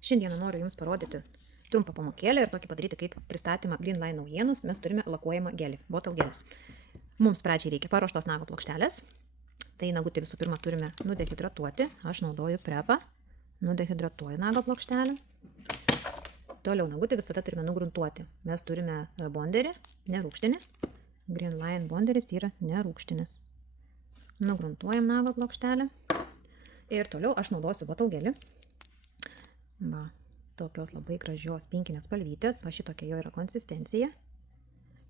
Šiandieną noriu Jums parodyti trumpą pamokėlę ir tokį padaryti kaip pristatymą Greenline naujienos. Mes turime lakuojamą gelį, bottle gelis. Mums pradžiai reikia paruoštos nago plokštelės. Tai nagutį visų pirma turime nudehidratuoti. Aš naudoju prepą. Nudehidratuoju nago plokštelę. Toliau nagutį visada turime nugruntuoti. Mes turime bonderį, nerūgštinį. Greenline bonderis yra nerūgštinis. Nugruntuojam nago plokštelę. Ir toliau aš naudosiu bottle gelį. Va, tokios labai gražios pinkinės spalvytės, va šitokia jo yra konsistencija.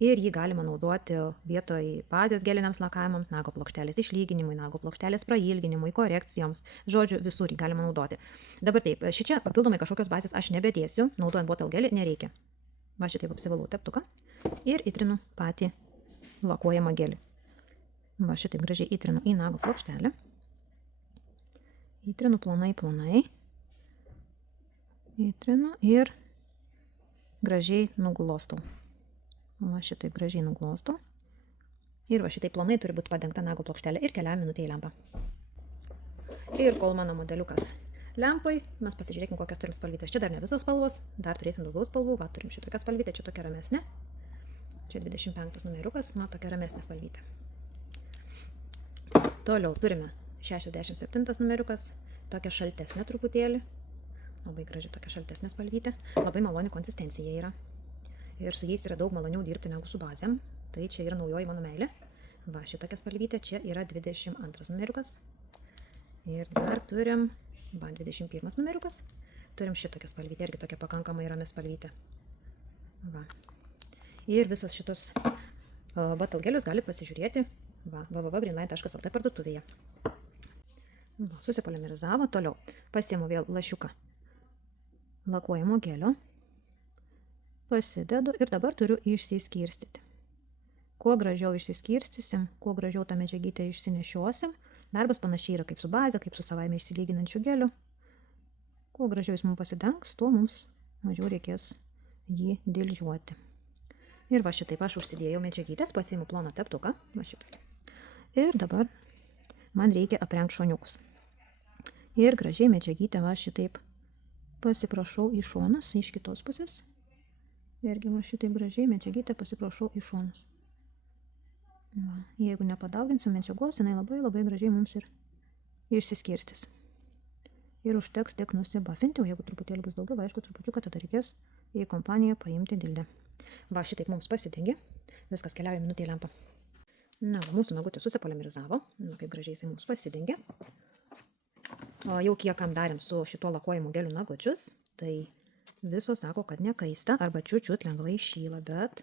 Ir jį galima naudoti vietoj bazės geliniams lakavimams, nago plokštelės išlyginimui, nago plokštelės prailginimui, korekcijoms. Žodžiu, visur jį galima naudoti. Dabar taip, šičia papildomai kažkokios bazės aš nebedėsiu, naudojant bottle gelį nereikia. Va šitaip apsivalau teptuką ir įtrinu patį lakuojamą gelį. Va šitaip gražiai įtrinu į nago plokštelę. Įtrinu plonai. Įtrinu ir gražiai nuglostau. Va šitaip gražiai nuglostau. Ir va šitaip plonai turi būti padengta nago plokštelė ir keliam minutę į lempą. Ir kol mano modeliukas lempai, mes pasižiūrėkim, kokias turim spalvytės. Čia dar ne visos spalvos, dar turėsim daugiau spalvų. Va, turim šitokią spalvytę, čia tokia ramesnė. Čia 25 numeriukas, na, tokia ramesnė spalvytė. Toliau turime 67 numeriukas, tokia šaltesnė truputėlį. Labai graži tokia šaltesnė spalvytė. Labai maloni konsistencija yra. Ir su jais yra daug maloniau dirbti negu su bazėm. Tai čia yra naujoji mano meilė. Va, šitokia spalvytė. Čia yra 22 numeriukas. Ir dar turim, va, 21 numeriukas. Turim šitokią spalvytę, irgi tokia pakankamai rami spalvytė. Va. Ir visas šitos bottle gelius galite pasižiūrėti www.greenline.lt parduotuvėje. Va, susipolimerizavo. Toliau pasiimu vėl lašiuką lakuojamo gelio, pasidedu ir dabar turiu išsiskirstyti. Kuo gražiau išsiskirstysim, kuo gražiau tą medžiagytę išsinešiosim, darbas panašiai yra kaip su bazė, kaip su savaime išsilyginančiu geliu. Kuo gražiau jis mums pasidengs, tuo mums mažiau reikės jį dildžiuoti. Ir va šitaip aš užsidėjau medžiagytės, pasiimu ploną teptuką, va šitaip. Ir dabar man reikia aprengti šoniukus. Ir gražiai medžiagytę va šitaip pasiprašau į šonas, iš kitos pusės. Irgi va šitaip gražiai medžiagytę pasiprašau į šonus. Va, jeigu nepadauginsim medžiagos, jinai labai gražiai mums ir išsiskirstys. Ir užteks tik nusibafinti, o jeigu truputėlį bus daugiau, aišku, trupučiuką tada reikės į kompaniją paimti dildę. Va, šitaip mums pasidengia. Viskas keliauja minutę į lempą. Na, mūsų nagutis susipolimerizavo. Na, kaip gražiai jisai mums pasidengia. O jau kiek kam darėm su šituo lakuojamu geliu nagučius, tai visos sako, kad nekaista arba čiut lengvai šyla, bet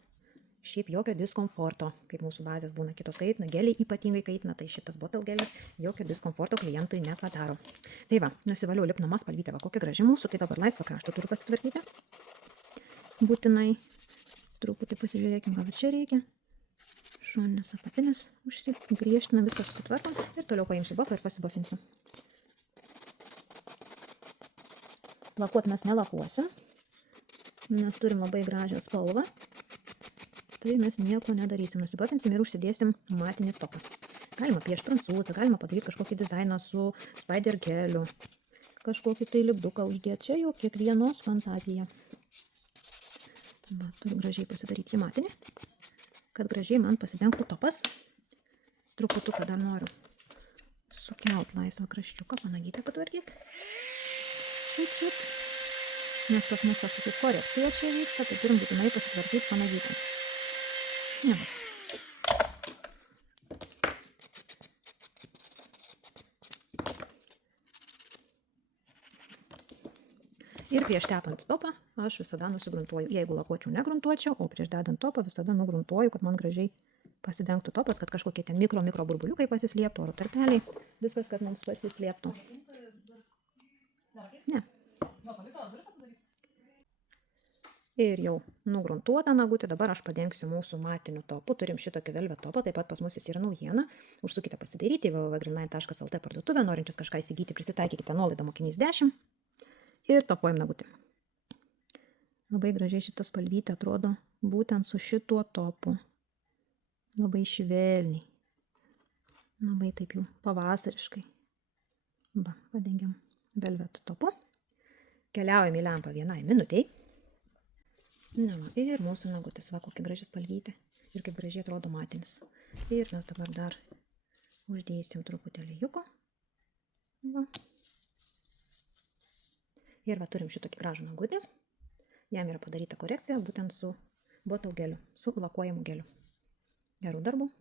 šiaip jokio diskomforto, kaip mūsų bazės būna kitos kaitina, geliai ypatingai kaitina, tai šitas bottle gelis jokio diskomforto klientui nepadaro. Tai va, nusivaliau lipnomą spalvytę, va kokia graži mūsų, tai dabar laisvą kraštą turiu pasitvarkyti. Būtinai truputį pasižiūrėkim, gal čia reikia. Šoninės apatinės užsigriežtina, viską susitvarkom ir toliau paimsiu bofą ir pasibofinsiu. Lakuot mes nelakuosim, nes turim labai gražią spalvą, tai mes nieko nedarysim, nusibafinsim ir užsidėsim matinį topą. Galima piešti prancūzą, galima padaryti kažkokį dizainą su spider geliu, kažkokį tai lipduką uždėti, čia jau kiekvienos fantazija. Va, turiu gražiai pasidaryti matinį, kad gražiai man pasidengtų topas. Truputuką dar noriu sukelt laisvą kraščiuką, panagytę patvarkyti. Čiut. Nes pas mus kažkokia korekcija čia vyksta, tai turim būtinai pasitvarkyti panagytę. Ne, va. Ir prieš tepant topą aš visada nusigruntuoju. Jeigu lakuočiau negruntuočiau, o prieš dedant topą visada nugruntuoju, kad man gražiai pasidengtų topas, kad kažkokie ten mikro burbuliukai pasislėptų, oro tarpeliai, viskas, kad mums pasislėptų. Ne. Ir jau nugruntuotą nagutį, dabar aš padengsiu mūsų matiniu topu. Turim šitokį velvet topą, taip pat pas mus jis yra naujiena. Užsukite pasidairyti www.greenline.lt parduotuvę, norinčius kažką įsigyti, prisitaikykite nuolaidą mokinys 10 ir topuojam nagutį. Labai gražiai šita spalvytė atrodo būtent su šituo topu. Labai švelniai. Labai taip jau pavasariškai. Va, padengiam velvet topu. Keliaujam į lempą 1 minutei. Na, va, ir mūsų nagutis, va, kokia graži spalvytė. Ir kaip gražiai atrodo matinis. Ir mes dabar dar uždėsim truputėlį juko. Va. Ir va, turim šitokį gražų nagutį. Jam yra padaryta korekcija būtent su bottle geliu, su lakuojamu geliu. Gerų darbų.